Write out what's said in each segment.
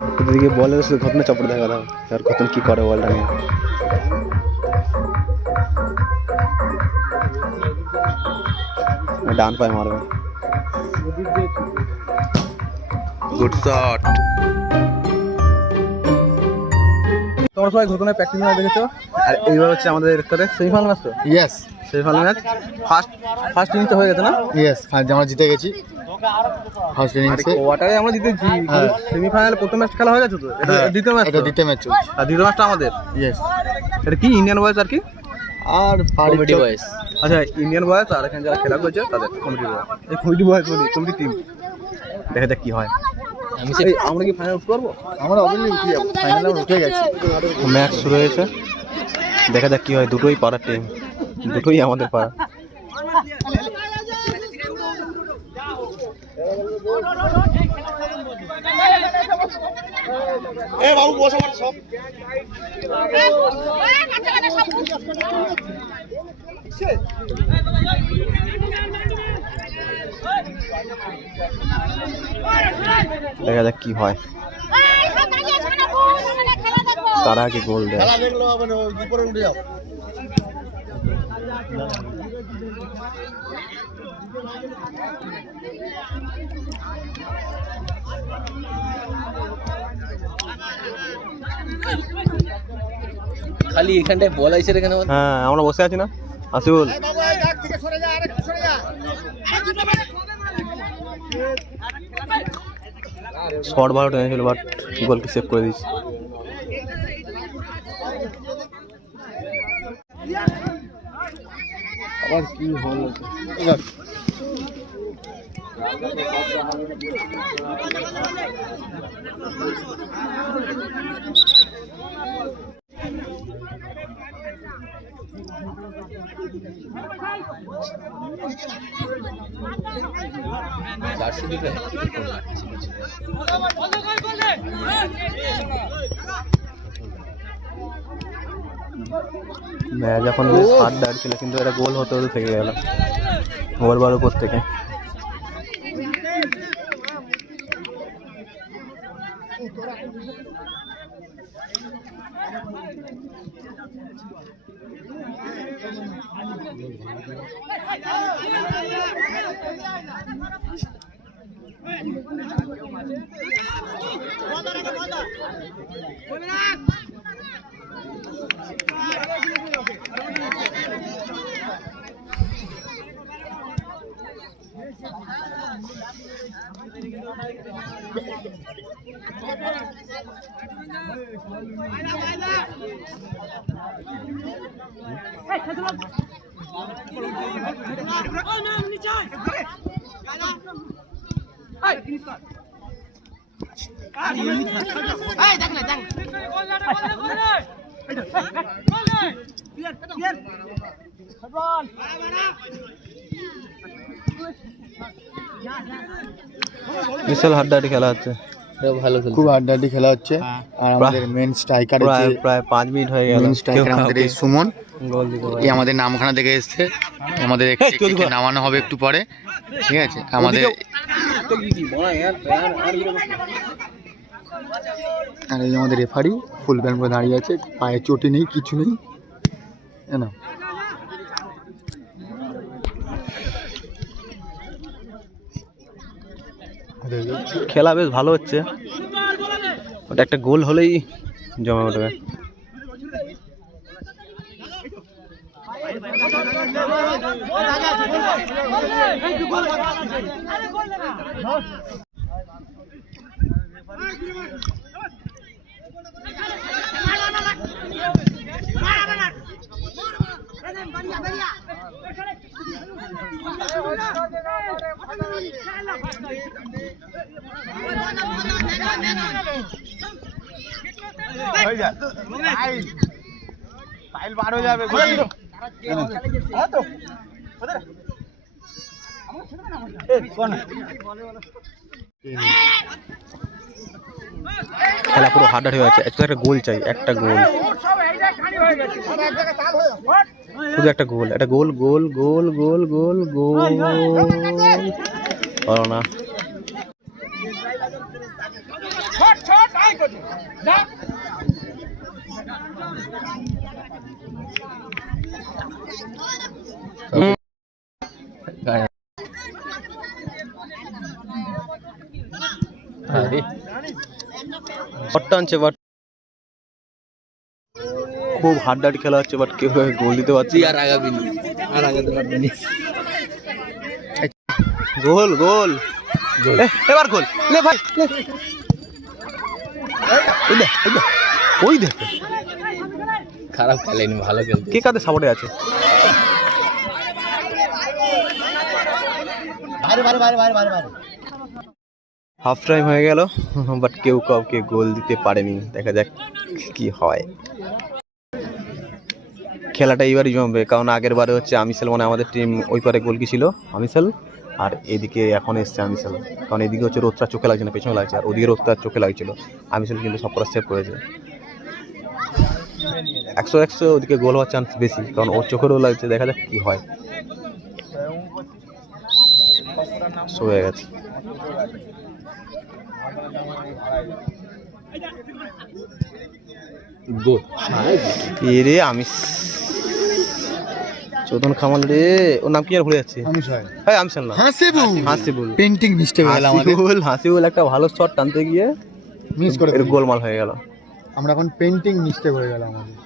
এদিকে বলের শুধু ঘটনা চাপড় দেখা দাও, আর কতন কি করে বলটা নিয়ে। ডান পায়ে মারবে, গুড শট। তোমরা সবাই ঘটনায় প্র্যাকটিস ম্যাচ দেখেছো, আর এইবার হচ্ছে আমাদের সেমিফাইনাল ম্যাচ। তো yes, semifinal match first innings হয়ে গেছে না? ইয়েস, আমরা জিতে গেছি ফার্স্ট ইনিংসে। কোয়ার্টারে আমরা জিতেছি, সেমিফাইনালে প্রথম ম্যাচ খেলা হয়ে গেছে তো, এটা দ্বিতীয় ম্যাচ। এটা দ্বিতীয় ম্যাচ চলছে, আর দ্বিতীয় ম্যাচটা আমাদের। ইয়েস। এটা কি ইন্ডিয়ান বয়েজ আর কি, আর কমিটি বয়েজ। আচ্ছা, ইন্ডিয়ান বয়েজ আর এখানে যারা খেলা করেছে তাদের কমিটি বয়েজ। এই কমিটি বয়েজ বলি কমিটি টিম, দেখা যাক কি হয়। আমরা কি ফাইনাল উঠতে পারবো? আমরা অবশ্যই উঠে যাবো, ফাইনালে আমরা উঠে গেছি। ম্যাচ শুরু হয়েছে, দেখা যাক কি হয়। দুটোই পাড়ার টিম, দুটোই আমাদের পাড়া। বাবু বসে সব দেখা যাক কি হয়, কারা আগে গোল দেয়। খালি এখানটায় বল আইছে রে কেন? হ্যাঁ, আমরা বসে আছি না আসিউল। শর্ট ভালো টেনেছিল, বাট গোলকে সেভ করে দিয়েছি। আবার কি হলো? ম্যাচ এখন হাত দাঁড়িয়েছিল, কিন্তু এটা গোল হতে হতে থেকে গেল ওভার উপর থেকে। বিশাল হাড্ডাহাড্ডি খেলা হচ্ছে, খুব হাড্ডাহাড্ডি খেলা হচ্ছে। আর আমাদের মেন স্ট্রাইকার প্রায় 5 মিনিট হয়ে গেল। মেন স্ট্রাইকার আমাদের এই সুমন, গোল দিতে পারে। এই আমাদের নামখানা থেকে এসছে, আমাদের একটু নামানো হবে একটু পরে, ঠিক আছে? আমাদের আর এই আমাদের রেফারি ফুল প্যান্ট পরে দাঁড়িয়ে আছে, পায়ে চটি নেই, কিছু নেই, না। খেলা বেশ ভালো হচ্ছে, ওটা একটা গোল হলেই জমে উঠবে। ফাইল বার হয়ে যাবে। খেলা পুরো হাড্ডাহাড্ডি হয়ে আছে, একটা গোল চাই, একটা গোল, শুধু একটা গোল, একটা গোল, গোল গোল গোল গোল গোল পারো না। টানছে বাট খুব হাড্ডাহাড্ডি খেলা হচ্ছে, বাট কেউ গোল দিতে পারছে আর আগাবি না, আর আগাতে পারবি না। গোল গোল এবার গোল, লে ভাই লে। ওই দেখ খারাপ খেলেনি, ভালো খেলতে। কে কাদের সাপোর্টে আছে? হাফ টাইম হয়ে গেল, বাট কেউ কাউকে গোল দিতে পারেনি। দেখা যাক কি হয়। খেলাটা এইবারই জমবে, কারণ আগের বারে হচ্ছে আমিসেল, মানে আমাদের টিম ওই পারে গোল কি ছিল আমিসেল, আর এদিকে এখন এসছে আমিসেল। কারণ এদিকে হচ্ছে রোদটা চোখে লাগছে না, পেছনে লাগছে, আর ওদিকে রোদটা চোখে লাগছিল। আমিসেল কিন্তু সব করা সেভ করেছে। 100 ওদিকে গোল হওয়ার চান্স বেশি, কারণ ওর চোখেরও লাগছে। দেখা যাক কি হয়। হয়ে গেছে রে আমি চোদন খামাল রে। ওর নাম কি আর ভুলে যাচ্ছে। হ্যাঁ আমিসেল না, হাসিবুল। পেন্টিং মিস্টেক হয়ে গেল আমাদের। হাসিবুল একটা ভালো শট টানতে গিয়ে মিস করে এর গোলমাল হয়ে গেল। আমরা এখন পেন্টিং মিস্টেক হয়ে গেল আমাদের।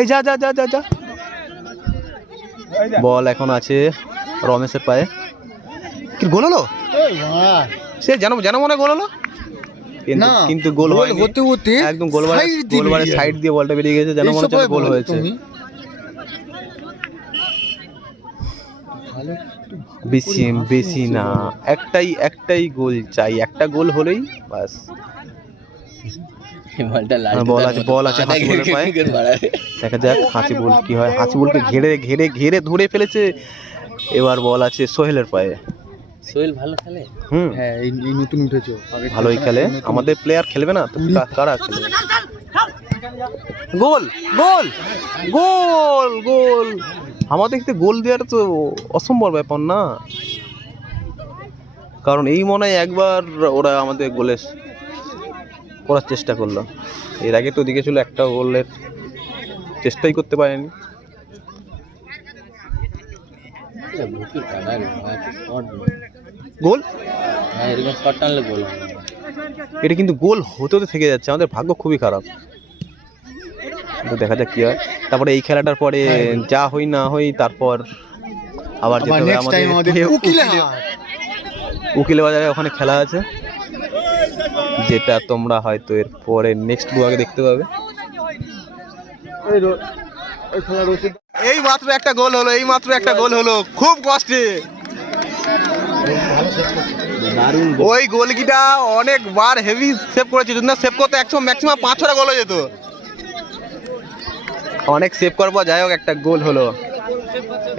এই যা যা যা যা যা। বল এখন আছে রমেশের পায়ে। কি গোল হলো? সে জানো জানো মনে গোল হলো, কিন্তু গোল হয়নি। হতে হতে একদম গোলবারে সাইড দিয়ে বলটা বেরিয়ে গেছে, যেন মনে হচ্ছে গোল হয়েছে। বেশি বেশি না, একটাই গোল চাই, একটা গোল হলেই বাস। বল আছে হাসিবুলের পায়ে। দেখা যাক হাসিবুল কি হয়। হাসিবুলকে ঘেরে ঘেরে ঘেরে ধরে ফেলেছে। এবার বল আছে সোহেলের পায়ে। সোহেল ভালো খেলে। হ্যাঁ এই নতুন উঠেছে, ভালোই খেলে। আমাদের প্লেয়ার খেলবে না তো কারা খেলবে? গোল গোল গোল গোল। আমাদের দেখতে গোল দেওয়ার তো অসম্ভব ব্যাপার না, কারণ এই মনে হয় একবার ওরা আমাদের গোলে করার চেষ্টা করলো। এর আগে তো দিকে ছিল, একটা গোলের চেষ্টাই করতে পারেনি। গোল এটা কিন্তু গোল হতে হতে থেকে যাচ্ছে, আমাদের ভাগ্য খুবই খারাপ। দেখা যাক কি হয়। তারপরে এই খেলাটার পরে যা হই না হই, তারপর আবার যেতে হবে আমাদের উকিলে বাজারে। ওখানে খেলা আছে, যেটা তোমরা হয়তো এর পরে নেক্সট ব্লগে দেখতে পাবে। এই মাত্র একটা গোল হলো, এই মাত্র একটা গোল হলো, খুব কষ্টে। ওই গোলকিটা অনেকবার হেভি সেভ করেছে, যদি না সেভ করতে ম্যাক্সিমাম 5-6টা গোল হয়ে যেত। অনেক সেভ করার পর যাই হোক একটা গোল হলো।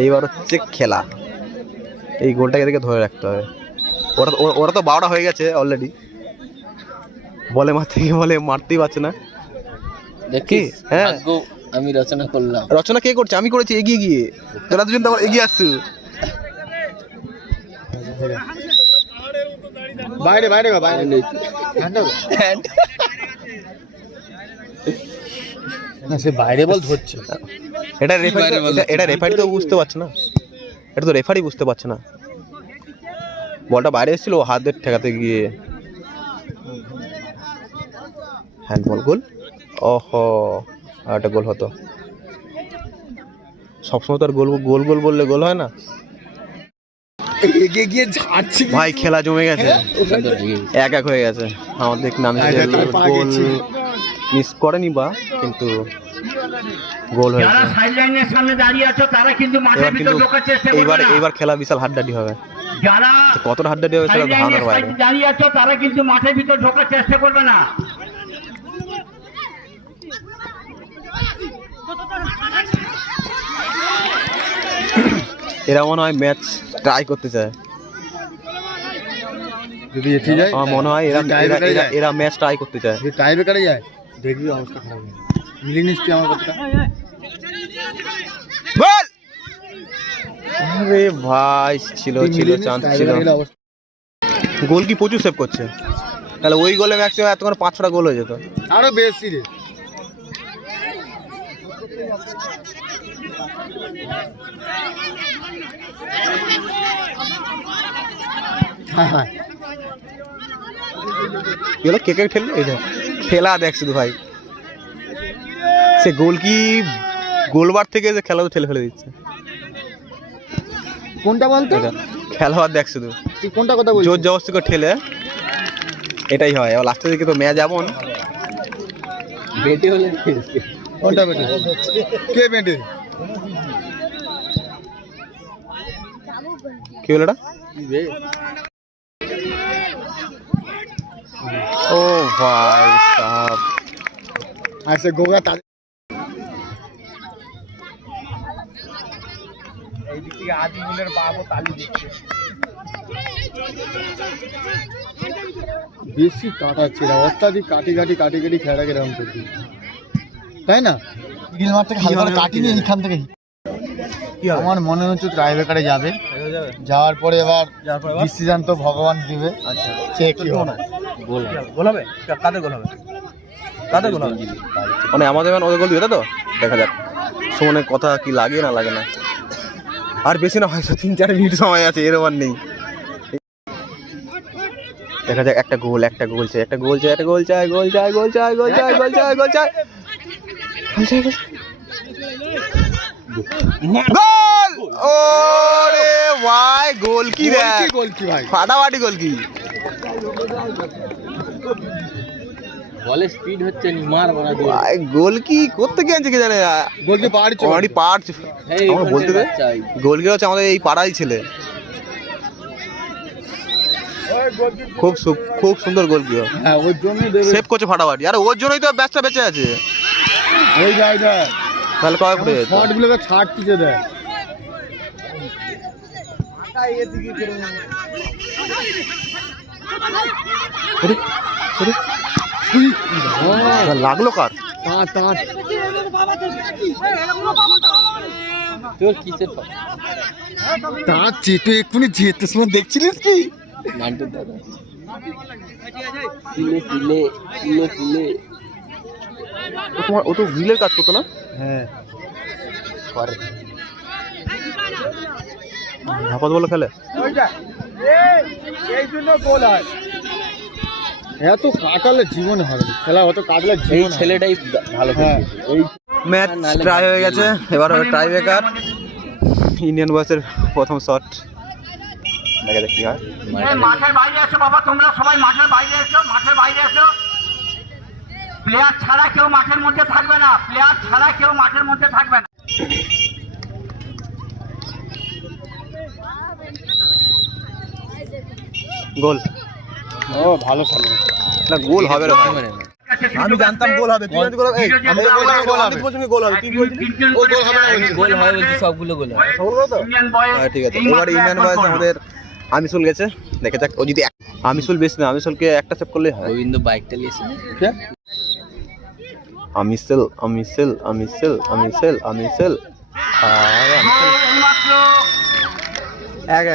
এইবার হচ্ছে খেলা, এই গোলটাকে দেখে ধরে রাখতে হবে। ওরা তো 12টা হয়ে গেছে অলরেডি। বলে মারতে গিয়ে বলে মারতেই পারছে না। দেখি হ্যাঁ আমি রচনা করলাম। রচনা কে করছে? আমি করেছি এগিয়ে গিয়ে। তোরা দুজন তো এগিয়ে আসছো। বাইরে বাইরে বাইরে না, সে বাইরে বল ধরছে। এটা রেফারি তো বুঝতে পারছে না, এটা তো রেফারি বুঝতে পারছে না। বলটা বাইরে এসেছিল, ও হাতের ঠেকাতে গিয়ে হ্যান্ডবল। গোল। ওহো, আর একটা গোল হতো। সবসময় তো আর গোল গোল গোল বললে গোল হয় না ভাই। খেলা জমে গেছে, 1-1 হয়ে গেছে। আমাদের নামে গোল মিস করেনি বা, কিন্তু গোল হয়েছে। এইবার খেলা বিশাল হাড্ডাহাড্ডি হবে। কতটা হাড্ডাহাড্ডি হবে সেটা ধারণার বাইরে। দাঁড়িয়ে আছো তারা কিন্তু মাঠের ভিতর ঢোকার চেষ্টা করবে না। এরা মনে হয় ম্যাচ ট্রাই করতে চায়। যদি এটি যায় আমার মনে হয় এরা ম্যাচ ট্রাই করতে চায়। যদি টাই ব্রেকারে যায় দেখবি অবস্থা খারাপ হবে। মিলিনিস তুই আমার কথাটা। বল। আরে ভাই ছিল চান্স ছিল। গোল কি প্রচুর সেভ করছে। তাহলে ওই গোলে ম্যাক্সিমাম এতক্ষণ 5-6টা গোল হয়ে যেত। আরো বেশি রে। হ্যাঁ হ্যাঁ কি হলো, কে কে ঠেললো? এই যে খেলা দেখ শুধু ভাই, সে গোল কি গোলবার থেকে যে খেলা ঠেলে ফেলে দিচ্ছে। কোনটা বলতো? এটা খেলোয়াড় দেখ শুধু তুই কোনটা কথা বলছিস? জোর জবরদস্তি করে ঠেলে, এটাই হয়। এবার লাস্টের দিকে তো ম্যাচ এমন। বেটে হলে কোনটা বেটে? কে বেটে? কি হলো এটা? ও ভাই সাহেব, আচ্ছা গোগা তার বেশি কাটাচ্ছে না, অত্যাধিক কাটি খেলাটাকে এরকম করছি, তাই না? ইগিল মাঠ থেকে হালকা কাটিনি এইখান থেকে। আমার মনে হচ্ছে ট্রাইবেকারে যাবে, যাওয়ার পরে এবার ডিসিশন তো ভগবান দিবে। আচ্ছা সে কি হবে? গোল হবে? কাদের গোল হবে? কাদের গোল হবে? মানে আমাদের ওদের গোল দিবে, তাই তো? দেখা যাক সুমনের কথা কি লাগে না লাগে না। আর বেশি না, হয়তো 3-4 মিনিট সময় আছে, এর ওভার নেই। দেখা যাক, একটা গোল চাই, গোল চাই। গোল! ওরে ভাই, গোল কি রে? গোল কি ভাই? ফাটাফাটি গোল কি! বলে স্পিড হচ্ছে নি, মার মারা গোল। ভাই গোল কি করতে কি আনছে কে জানে? গোল কি পাড়ছে? আমারই পার্ট এই আমরা বলতে দে। গোল কি হচ্ছে আমাদের এই পাড়াই ছেলে, খুব সুন্দর গোল কি। হ্যাঁ ওর জন্যই দেবে, সেভ করছে ফাটাফাটি। আরে ওর জন্যই তো ম্যাচটা বেঁচে আছে। ওই জায়গা তাহলে কয় করে শটগুলোকে ছাড়তিছে দেয়। লাগলো কার? তোর কিসের তার চেটে এক্ষুনি যেতে সময় দেখছিলিস কি? নান্টুর দাদা সিলে সিলে সিলে সিলে ও তো হুইলের কাজ করতো না? হ্যাঁ করে ধাপাত বলে খেলে। এই জন্য গোল হয়। এত কাটালে জীবন হবে না, খেলা অত কাটলে এই জীবন হবে। ছেলেটাই ভালো হ্যাঁ খেলছে। এই ম্যাচ ট্রাই হয়ে গেছে, এবার হবে টাই ব্রেকার। ইন্ডিয়ান বয়েসের প্রথম শট, দেখা যাক কি হয়। মাঠের বাইরে এসো বাবা, তোমরা সবাই মাঠের বাইরে এসো, প্লেয়ার ছাড়া কেউ মাঠের মধ্যে থাকবে না, গোল! ও ভালো খেলে না গোল হবে রে ভাই, মানে আমি জানতাম গোল হবে। তুই জানতি গোল হবে? এই আমি তো বললাম গোল হবে, তুই বলছিস গোল হবে, তুই বলছিস ও গোল হবে না। গোল হয় বলছি, সবগুলো গোল হয়। গোল হবে তো? ইন্ডিয়ান বয়েজ হ্যাঁ ঠিক আছে। এবার ইন্ডিয়ান বয়েস আমাদের আমিসুল গেছে, দেখে যাক। ও যদি আমিসুল বেশি না, আমিসুলকে একটা সেভ করলেই হয়। গোবিন্দ বাইকটা নিয়েছে। আমিসেল এক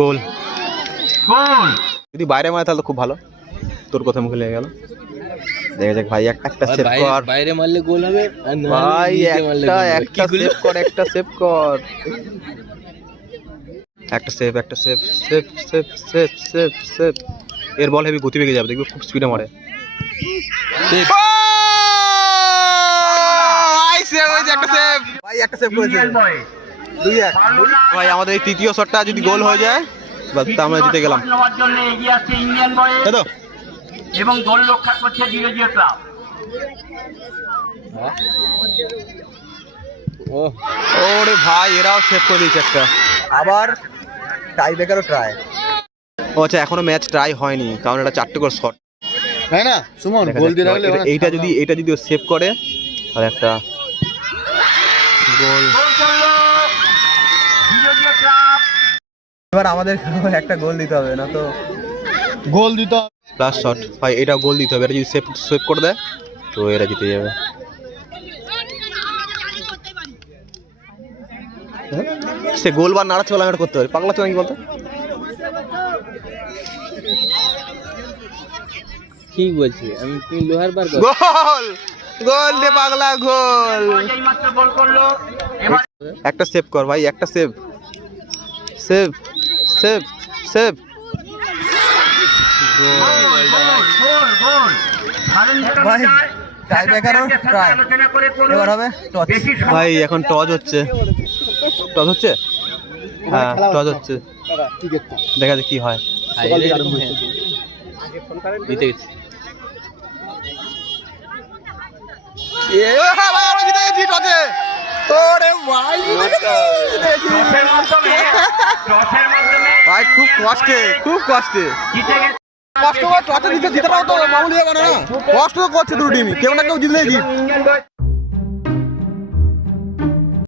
গোল। যদি বাইরে মারে তাহলে তো খুব ভালো, তোর কথা মুখে লেগে গেল। দেখা যাক ভাই, একটা সেভ কর বাইরে মারলে গোল হবে, আর না ভাই, নিচে মারলে গোল হবে। একটা সেভ কর, একটা সেভ। এর বল হেভি গতি বেগে যাবে, দেখবি খুব স্পিডে মারে। Save। একটা সেভ করেছে। 2-1 ভাই, আমাদের এই তৃতীয় শটটা যদি গোল হয়ে যায় বাস আমরা জিতে গেলাম, নেওয়ার জন্য এগিয়ে আসছে ইন্ডিয়ান বয়েজ তাই তো? এবং গোল রক্ষা করছে ডিরোজিও ক্লাব। ওরে ভাই, এরাও সেভ করে দিয়েছে একটা। আবার টাই ব্রেকারও ট্রাই। ও আচ্ছা, এখনো ম্যাচ ট্রাই হয়নি, কারণ এটা 4টে করে শট। তাই না সুমন? গোল দিয়ে রাখলে এইটা যদি ও সেভ করে তাহলে একটা গোল। ডিরোজিও ক্লাব এবার আমাদের একটা গোল দিতে হবে, না তো গোল দিতে হবে। লাস্ট শট ভাই, এটা গোল দিতে হবে। এটা যদি সেভ করে দেয় তো এরা জিতে যাবে। সে গোল বার নাড়াচ্ছে বলে আমি এটা করতে পারি, পাগলা চলে নাকি বলতো? ঠিক বলছি আমি, তুমি লোহার বার করো। গোল গোল দে পাগলা, গোল। এইমাত্র গোল করলো। এবার একটা সেভ কর ভাই, একটা সেভ, সেভ সেভ সেভ। গোল গোল। ভাই, টাই ব্রেকারও ট্রাই। আলোচনা করে করুন। এবার হবে টস। বেশি ভাই এখন টস হচ্ছে, টস হচ্ছে, হ্যাঁ টস হচ্ছে, টিকেটটা দেখা যাক কি হয়। সকাল থেকে আরম্ভ হয়েছে। জিতে গেছি। টসের মাধ্যমে ভাই খুব কষ্টে, খুব কষ্টে, জিতে গেছে। কষ্ট করে টসে জিতে পারো তো মামুলি ব্যাপার না, কষ্ট তো করছে দুটো টিমই, কেউ না কেউ জিতলেই জিত। ইন্ডিয়ান